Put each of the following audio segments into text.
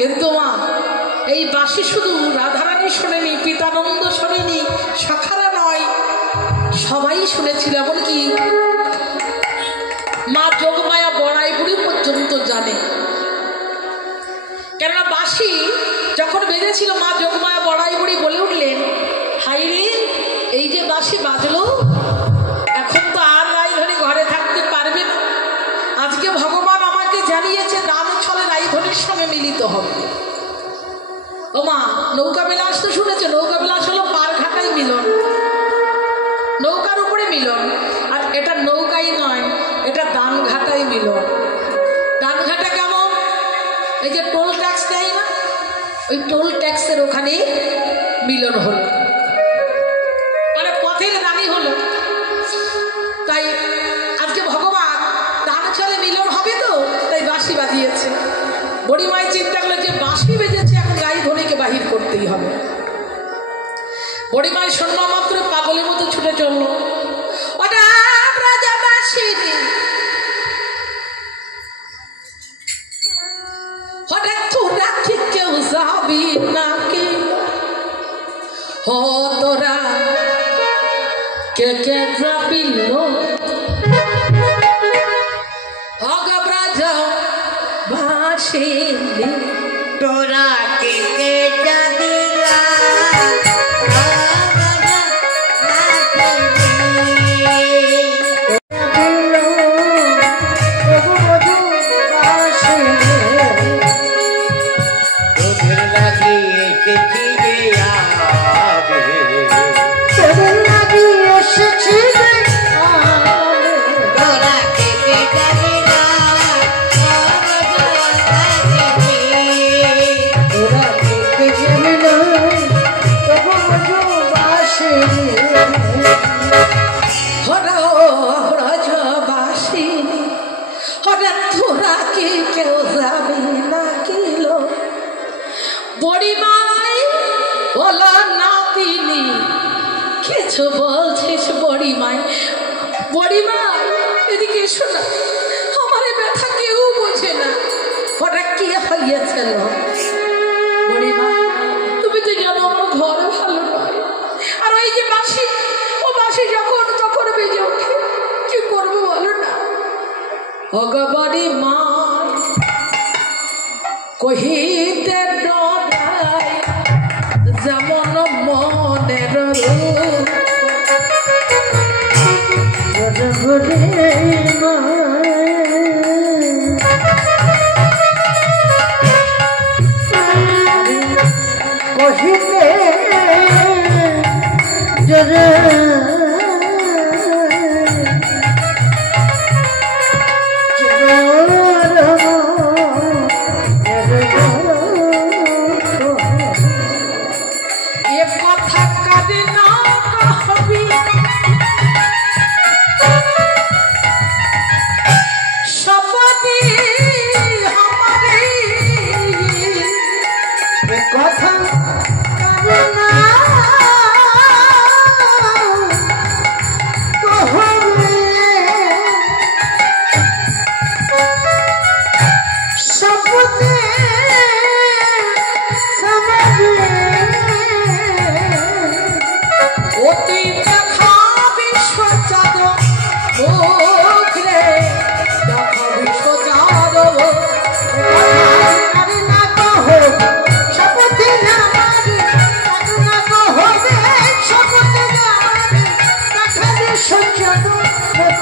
কিন্তু মা এই বাঁশি শুধু রাধারানী শোনেনি, পিতানন্দ শোনেনি, সখারা নয়, সবাই শুনেছিল। এমনকি মা যোগমায়া বড়াই বুড়ি পর্যন্ত জানে। কেননা বাঁশি যখন বেজেছিল মা যোগমায়া বড়াই বুড়ি বলে উঠলেন, হাই রে এই যে বাঁশি বাজলো, এখন তো আর রাইধনী ঘরে থাকতে পারবে না। আজকে ভগবান আমাকে জানিয়েছে দান ছলে রাইধনীর সঙ্গে মিলিত হবে। ও মা নৌকা বিলাস তো শুনেছে, নৌকা বিলাস হলো পার ঘাটাই মিলন, নৌকার উপরে মিলন। আর এটা নৌকাই নয়, এটা দান ঘাটাই মিলন। দান ঘাটা কেমন? এই যে টোল ট্যাক্স দেয় না, ওই টোল ট্যাক্সের ওখানে মিলন হলো, মানে পথের দানি হলো। তাই আজকে ভগবান দান ছলে মিলন হবে তো, তাই বাঁশি বাজিয়েছে। বড়িমাই চিন্তা করলো যে বাঁশি বেজেছে, এখন রাইধনীকে বাহির করতেই হবে। বড়িমাই শোনা মাত্র পাগলের মতো ছুটে চললো, হঠাৎ তোরা কি কেউ যাবি নাকি, তোরা কে কে যাবি তোরা কে কে যাবি কিছু বলছিস বড়িমাই? বড়িমাই এদিকে এসো না, আমার এই ব্যথা কেউ বোঝে না। ওটা কি হইয়াছিল বড়িমাই? তুমি তো জানো আমার ঘর ভালো নয়, আর ওই যে বাঁশি, ও বাঁশি যখন তখন বেজে ওঠে, কি করবো বলো না? ওগো বড়িমাই কহিতে ডরাই যেমন মনের কহিতে জরে পাবে না কহবে শপথে সমাজে অতি দেখা বিশ্বজাত মুখরে দেখা বিশ্বজাত আরে না কহো শপথে যাবে তাকে না কহবে শপথে যাবে তাকে সজ্জাত মুখ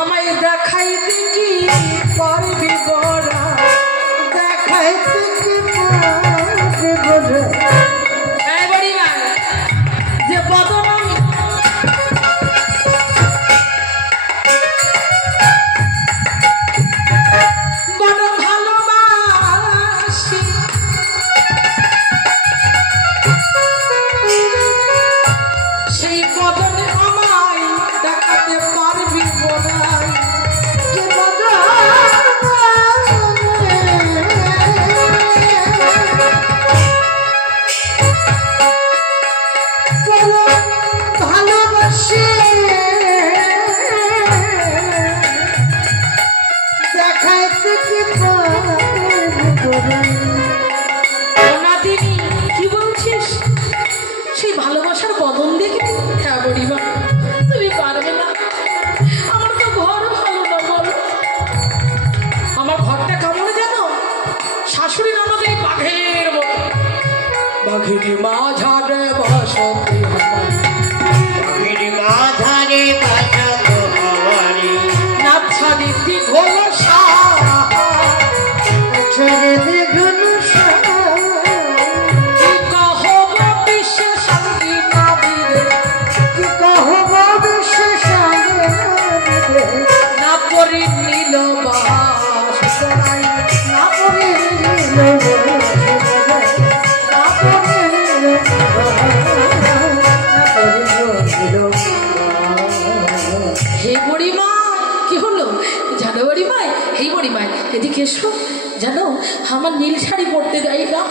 আমায় দেখাইতে কি পারবি বড়া দেখাইতে কি পারবে বলে এই বড়ি ভাই যে বদন আমি বড় ভালোবাসি সেই বদনে আমায় দেখাতে পারবি বড়াই কে ভালোবাসে দেখাইতে কি পারবে অনাদিনী কি বলছিস সেই ভালোবাসার বদন দেখে হ্যাঁ বড়িমা তুমি পারবে না আমার তো ঘর ভালো না বলো আমার ঘরটা কেমন জানো শাশুড়ি ননদ এই বাঘের মতো বাঘের মাঝারে বসতি মাঝারে বাসত হওয়ারি নাচ্ছা নীতি ঘোল ছেড়ে দেখুন কি কহব বিশ্বে শান্তি পাবিরে কি কহব বিশেষ না করি নীল বাস করাই না পড়ে হে বড়িমা কি হলো জানো বড়িমাই এই বড়িমাই এদিকে এসো জানো আমার নীল শাড়ি পরতে দেয় না